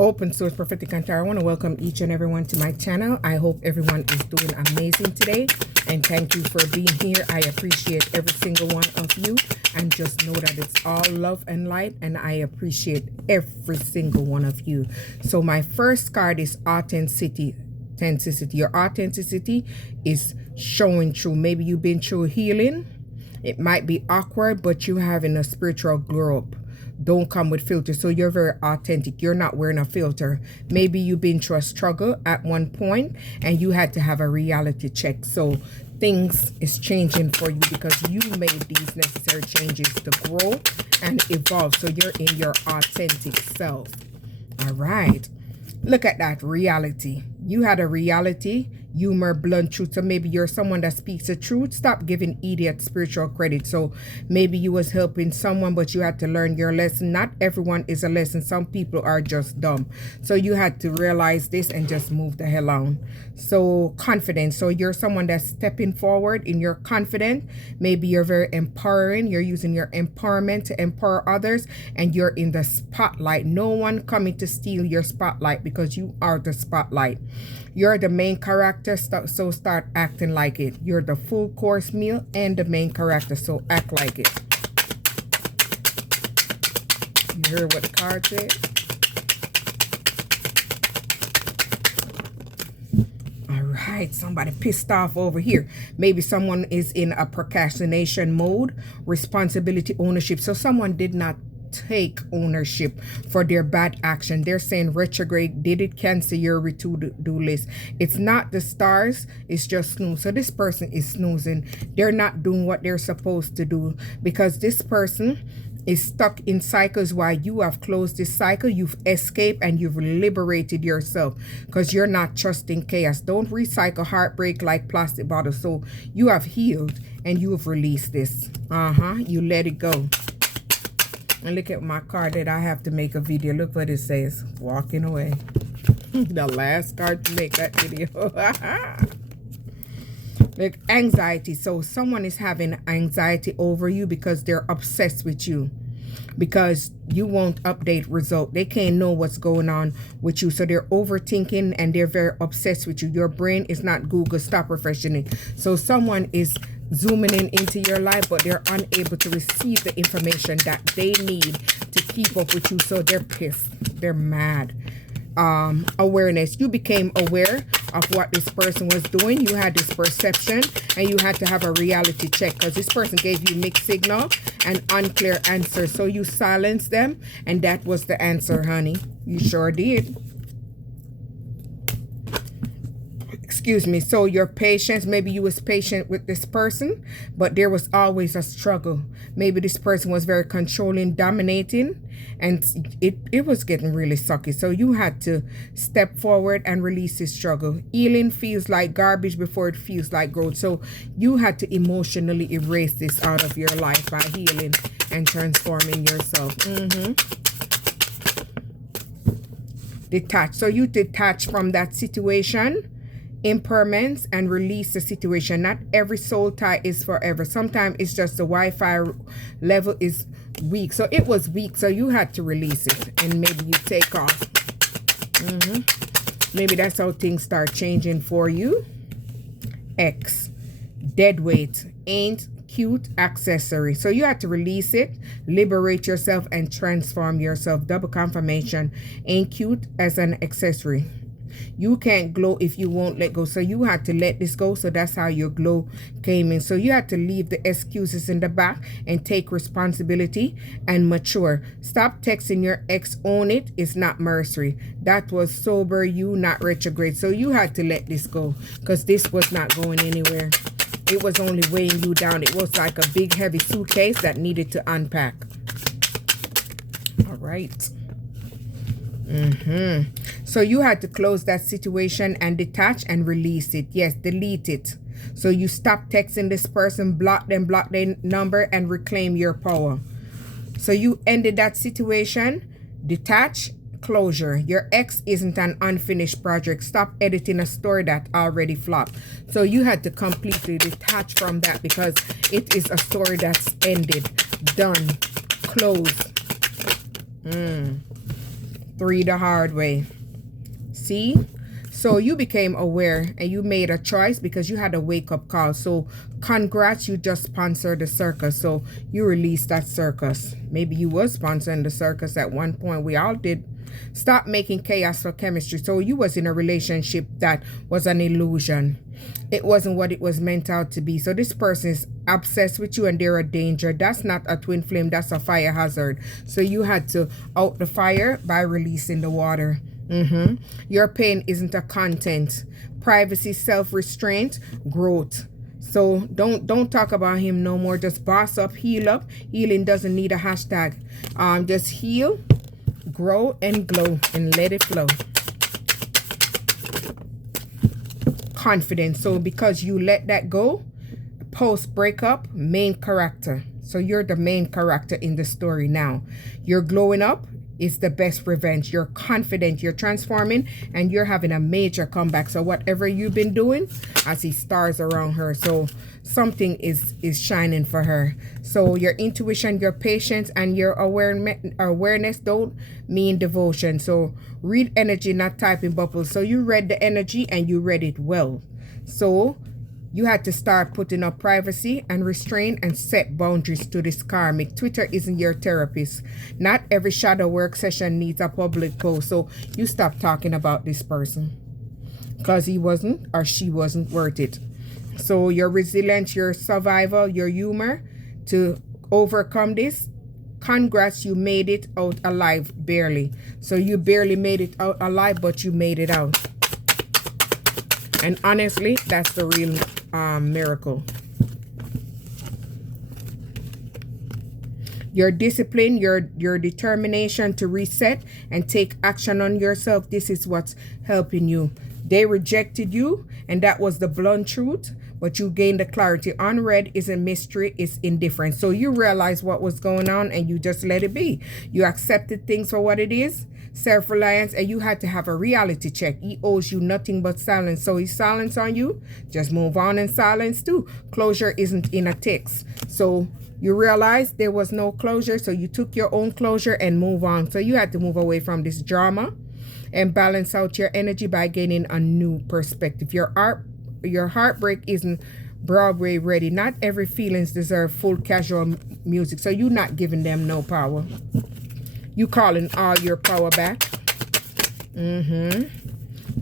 Open Source Prophetic and Tarot. I want to welcome each and everyone to my channel. I hope everyone is doing amazing today, and thank you for being here. I appreciate every single one of you, and just know that it's all love and light, and I appreciate every single one of you. So my first card is authenticity. Your authenticity is showing through. Maybe you've been through healing. It might be awkward, but you're having a spiritual glow up. Don't come with filters. So you're very authentic. You're not wearing a filter. Maybe you've been through a struggle at one point and you had to have a reality check. So things is changing for you because you made these necessary changes to grow and evolve. So you're in your authentic self. All right. Look at that reality. You had a reality, humor, blunt truth. So maybe you're someone that speaks the truth. Stop giving idiot spiritual credit. So maybe you was helping someone, but you had to learn your lesson. Not everyone is a lesson. Some people are just dumb. So you had to realize this and just move the hell on. So confidence. So you're someone that's stepping forward in your confidence. Maybe you're very empowering. You're using your empowerment to empower others, and you're in the spotlight. No one coming to steal your spotlight because you are the spotlight. You're the main character, so start acting like it. You're the full course meal and the main character, so act like it. You heard what the card said? All right, somebody pissed off over here. Maybe someone is in a procrastination mode, responsibility, ownership. So someone did not take ownership for their bad action. They're saying retrograde did it cancel your to-do list. It's not the stars, it's just snooze. So this person is snoozing. They're not doing what they're supposed to do because this person is stuck in cycles while you have closed this cycle. You've escaped and you've liberated yourself because you're not trusting chaos. Don't recycle heartbreak like plastic bottles. So you have healed and you have released this. You let it go. And look at my card that I have to make a video. Look what it says. Walking away. The last card to make that video. Look, anxiety. So someone is having anxiety over you because they're obsessed with you. Because you won't update result. They can't know what's going on with you. So they're overthinking and they're very obsessed with you. Your brain is not Google. Stop refreshing it. So someone is zooming in into your life, but they're unable to receive the information that they need to keep up with you. So they're pissed. They're mad. Awareness. You became aware of what this person was doing. You had this perception and you had to have a reality check because this person gave you mixed signal and unclear answer. So you silenced them and that was the answer, honey. You sure did. Excuse me. So your patience, maybe you was patient with this person, but there was always a struggle. Maybe this person was very controlling, dominating, and it was getting really sucky. So you had to step forward and release this struggle. Healing feels like garbage before it feels like growth. So you had to emotionally erase this out of your life by healing and transforming yourself. Detach. So you detach from that situation, impermanence, and release the situation. Not every soul tie is forever. Sometimes it's just the Wi-Fi level is weak. So it was weak, so you had to release it and maybe you take off. Maybe that's how things start changing for you. X, dead weight, ain't cute accessory. So you had to release it, liberate yourself, and transform yourself. Double confirmation, ain't cute as an accessory. You can't glow if you won't let go. So you had to let this go. So that's how your glow came in. So you had to leave the excuses in the back and take responsibility and mature. Stop texting your ex. Own it. It's not mercy. That was sober you, not retrograde. So you had to let this go because this was not going anywhere. It was only weighing you down. It was like a big heavy suitcase that needed to unpack. All right. So you had to close that situation and detach and release it. Yes, delete it. So you stop texting this person, block them, block their number, and reclaim your power. So you ended that situation. Detach, closure. Your ex isn't an unfinished project. Stop editing a story that already flopped. So you had to completely detach from that because it is a story that's ended, done, closed. 3 the hard way. See? So you became aware and you made a choice because you had a wake-up call. So congrats, you just sponsored the circus. So you released that circus. Maybe you were sponsoring the circus at one point. We all did. Stop making chaos for chemistry. So you was in a relationship that was an illusion. It wasn't what it was meant out to be. So this person is obsessed with you and they're a danger. That's not a twin flame. That's a fire hazard. So you had to out the fire by releasing the water. Your pain isn't a content. Privacy, self-restraint, growth. So don't talk about him no more. Just boss up, heal up. Healing doesn't need a hashtag. Just heal, grow, and glow, and let it flow. Confidence. So because you let that go, post breakup, main character. So you're the main character in the story now. You're glowing up. Is the best revenge. You're confident, you're transforming, and you're having a major comeback. So whatever you've been doing, I see stars around her. So something is shining for her. So your intuition, your patience, and your awareness don't mean devotion. So read energy, not type in bubbles. So you read the energy and you read it well. So you had to start putting up privacy and restrain and set boundaries to this karmic. Twitter isn't your therapist. Not every shadow work session needs a public post. So you stop talking about this person because he wasn't or she wasn't worth it. So your resilience, your survival, your humor to overcome this. Congrats, you made it out alive barely. So you barely made it out alive, but you made it out. And honestly, that's the real miracle. Your discipline, your determination to reset and take action on yourself, this is what's helping you. They rejected you, and that was the blunt truth, but you gained the clarity. Unread isn't mystery, it's indifference. So you realize what was going on and you just let it be. You accepted things for what it is. Self-reliance, and you had to have a reality check. He owes you nothing but silence. So he's silence on you, just move on in silence too. Closure isn't in a text. So you realized there was no closure, so you took your own closure and move on. So you had to move away from this drama and balance out your energy by gaining a new perspective. Your heartbreak isn't Broadway ready. Not every feelings deserve full casual music. So you're not giving them no power. You calling all your power back.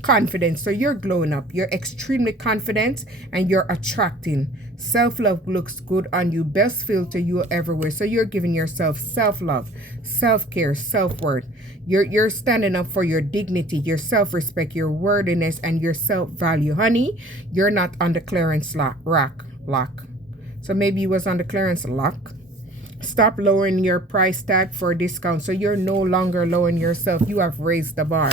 Confidence. So you're glowing up. You're extremely confident and you're attracting. Self-love looks good on you. Best filter you everywhere. So you're giving yourself self-love, self-care, self-worth. You're standing up for your dignity, your self-respect, your worthiness, and your self-value. Honey, you're not on the clearance lock. So maybe you was on the clearance lock. Stop lowering your price tag for a discount. So you're no longer lowering yourself. You have raised the bar.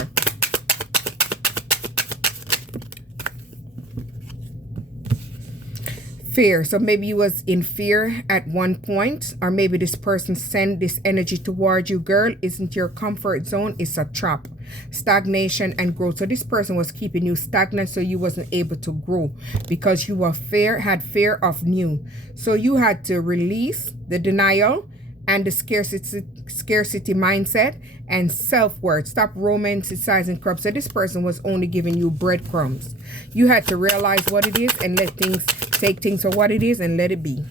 Fear. So maybe you was in fear at one point, or maybe this person sent this energy toward you. Girl, isn't your comfort zone. It's a trap. Stagnation and growth. So this person was keeping you stagnant, so you wasn't able to grow because you were had fear of new. So you had to release the denial and the scarcity mindset and self-worth. Stop romanticizing crops. So this person was only giving you breadcrumbs. You had to realize what it is and take things for what it is and let it be.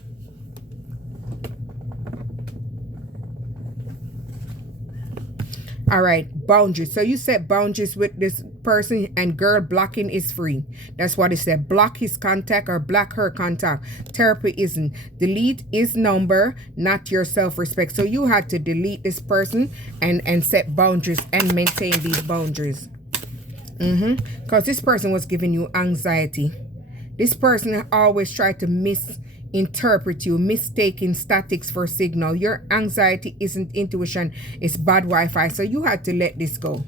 All right, boundaries. So you set boundaries with this person, and girl, blocking is free. That's what it said. Block his contact or block her contact. Therapy isn't. Delete his number, not your self-respect. So you had to delete this person and set boundaries and maintain these boundaries. Because this person was giving you anxiety. This person always tried to misinterpret you, mistaking statics for signal. Your anxiety isn't intuition, it's bad Wi-Fi. So you had to let this go.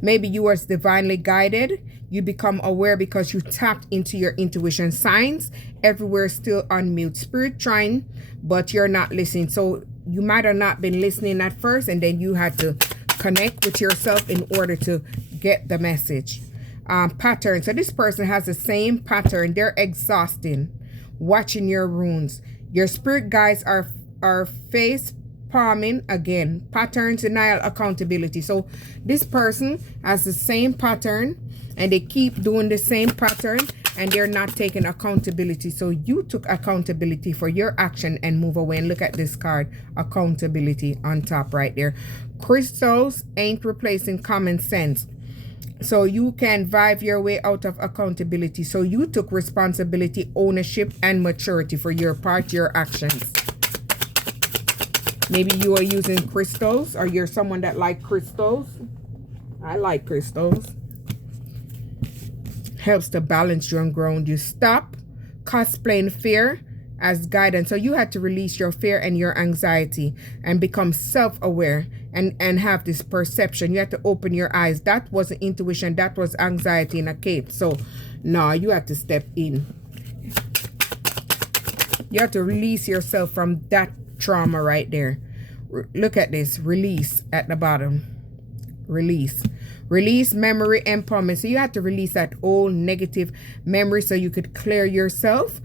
Maybe you was divinely guided. You become aware because you tapped into your intuition. Signs everywhere still on mute. Spirit trying, but you're not listening. So you might have not been listening at first, and then you had to connect with yourself in order to get the message. Pattern. So this person has the same pattern. They're exhausting. Watching your runes. Your spirit guides are face palming again. Patterns, denial, accountability. So this person has the same pattern and they keep doing the same pattern and they're not taking accountability. So you took accountability for your action and move away. And look at this card, accountability on top right there. Crystals ain't replacing common sense. So you can vibe your way out of accountability. So you took responsibility, ownership, and maturity for your part, your actions. Maybe you are using crystals, or you're someone that like crystals. I like crystals. Helps to balance you and ground you. Stop cosplaying fear as guidance. So you had to release your fear and your anxiety and become self-aware and have this perception. You had to open your eyes. That wasn't intuition, that was anxiety in a cape. So no, you have to step in. You have to release yourself from that trauma right there. Look at this, release at the bottom. Release memory empowerment. So you have to release that old negative memory so you could clear yourself.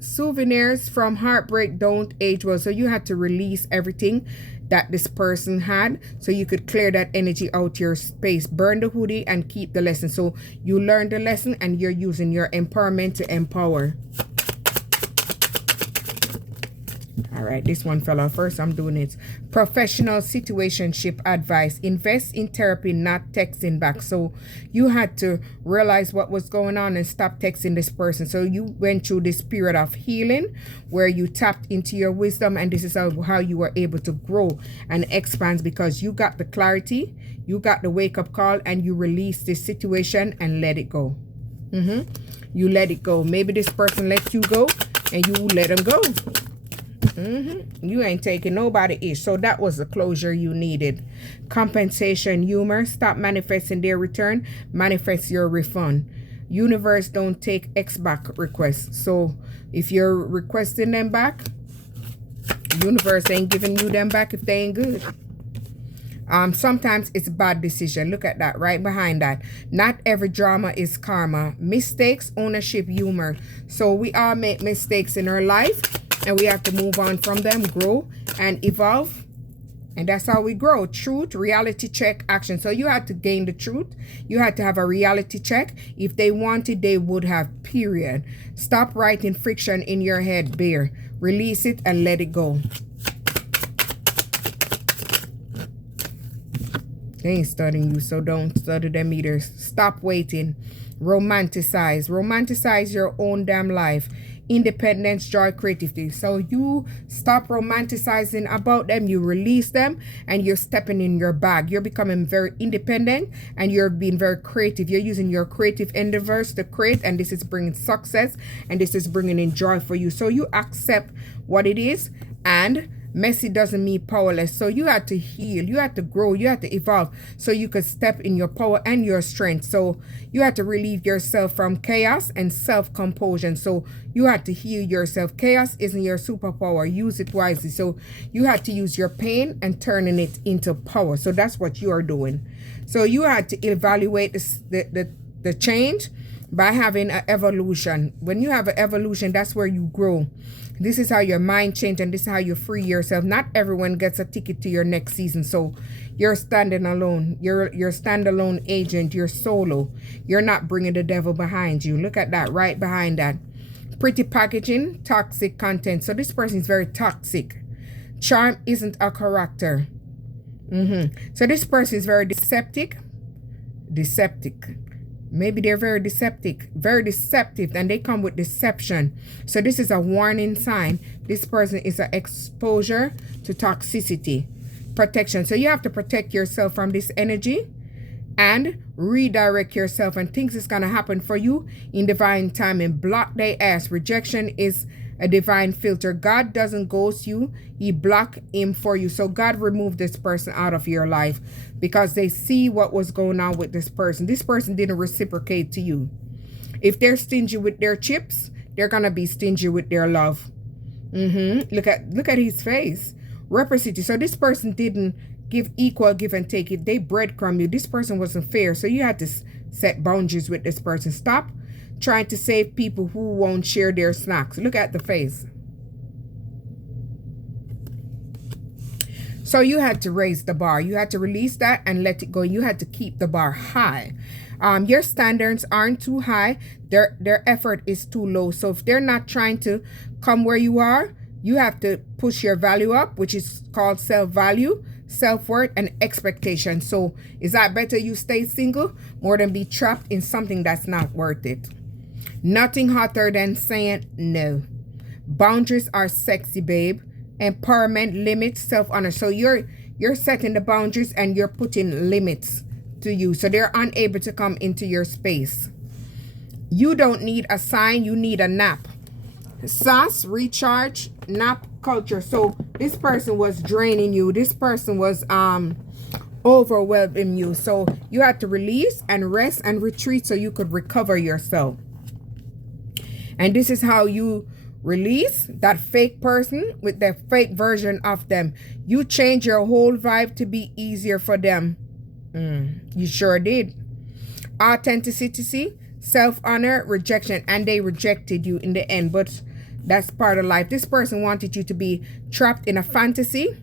Souvenirs from heartbreak don't age well. So you had to release everything that this person had so you could clear that energy out your space. Burn the hoodie and keep the lesson. So you learned the lesson and you're using your empowerment to empower. All right, this one fell off first. I'm doing it. Professional situationship advice. Invest in therapy, not texting back. So you had to realize what was going on and stop texting this person. So you went through this period of healing where you tapped into your wisdom, and this is how you were able to grow and expand, because you got the clarity, you got the wake-up call, and you released this situation and let it go. You let it go. Maybe this person let you go and you let them go. You ain't taking nobody ish. So that was the closure you needed. Compensation, humor. Stop manifesting their return. Manifest your refund. Universe don't take X back requests. So if you're requesting them back, universe ain't giving you them back if they ain't good. Sometimes it's bad decision. Look at that right behind that. Not every drama is karma. Mistakes, ownership, humor. So we all make mistakes in our life, and we have to move on from them, grow and evolve. And that's how we grow. Truth, reality check, action. So you had to gain the truth. You had to have a reality check. If they wanted, they would have, period. Stop writing friction in your head, bear. Release it and let it go. They ain't studying you, so don't study them either. Stop waiting. Romanticize. Romanticize your own damn life. Independence, joy, creativity. So you stop romanticizing about them, you release them, and you're stepping in your bag. You're becoming very independent and you're being very creative. You're using your creative endeavors to create, and this is bringing success and this is bringing in joy for you. So you accept what it is, and messy doesn't mean powerless. So you had to heal, you had to grow, you had to evolve so you could step in your power and your strength. So you had to relieve yourself from chaos and self-compulsion. So you had to heal yourself. Chaos isn't your superpower. Use it wisely. So you had to use your pain and turning it into power. So that's what you are doing. So you had to evaluate the change by having an evolution. When you have an evolution, that's where you grow. This is how your mind changes, and this is how you free yourself. Not everyone gets a ticket to your next season. So you're standing alone. You're standalone agent. You're solo. You're not bringing the devil behind you. Look at that right behind that. Pretty packaging, toxic content. So this person is very toxic. Charm isn't a character. So this person is very deceptive. Maybe they're very deceptive, and they come with deception. So this is a warning sign. This person is an exposure to toxicity. Protection. So you have to protect yourself from this energy and redirect yourself, and things is going to happen for you in divine timing. Block their ass. Rejection is a divine filter. God doesn't ghost you. He block him for you. So God removed this person out of your life because they see what was going on with this person. This person didn't reciprocate to you. If they're stingy with their chips, they're going to be stingy with their love. Look at his face. Reciprocity. So this person didn't give equal give and take. If they breadcrumb you, this person wasn't fair. So you had to set boundaries with this person. Stop trying to save people who won't share their snacks. Look at the face. So you had to raise the bar. You had to release that and let it go. You had to keep the bar high. Your standards aren't too high. Their effort is too low. So if they're not trying to come where you are, you have to push your value up, which is called self-value, self-worth, and expectation. So is that better you stay single more than be trapped in something that's not worth it? Nothing hotter than saying no. Boundaries are sexy, babe. Empowerment, limits, self-honor. So you're setting the boundaries and you're putting limits to you. So they're unable to come into your space. You don't need a sign, you need a nap. SAS, recharge, nap culture. So this person was draining you. This person was overwhelming you. So you had to release and rest and retreat so you could recover yourself. And this is how you release that fake person with the fake version of them. You change your whole vibe to be easier for them. You sure did. Authenticity, self-honor, rejection. And they rejected you in the end. But that's part of life. This person wanted you to be trapped in a fantasy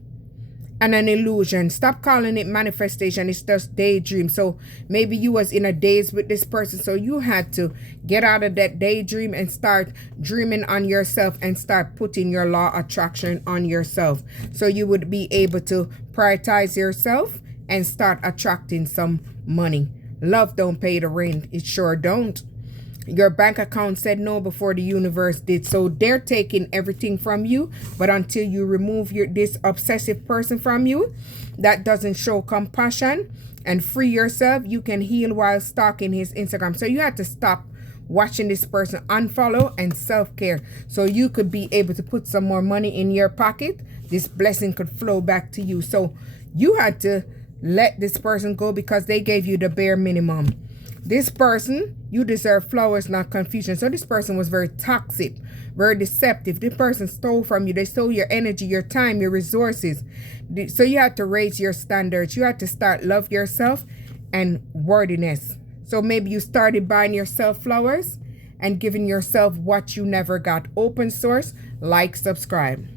and an illusion. Stop calling it manifestation. It's just daydream. So maybe you was in a daze with this person. So you had to get out of that daydream and start dreaming on yourself and start putting your law of attraction on yourself. So you would be able to prioritize yourself and start attracting some money. Love don't pay the rent. It sure don't. Your bank account said no before the universe did. So they're taking everything from you. But until you remove this obsessive person from you that doesn't show compassion and free yourself, you can heal while stalking his Instagram. So you have to stop watching this person, unfollow, and self-care. So you could be able to put some more money in your pocket. This blessing could flow back to you. So you had to let this person go because they gave you the bare minimum. This person, you deserve flowers, not confusion. So this person was very toxic, very deceptive. This person stole from you. They stole your energy, your time, your resources. So you have to raise your standards. You have to start love yourself and worthiness. So maybe you started buying yourself flowers and giving yourself what you never got. Open source, like, subscribe.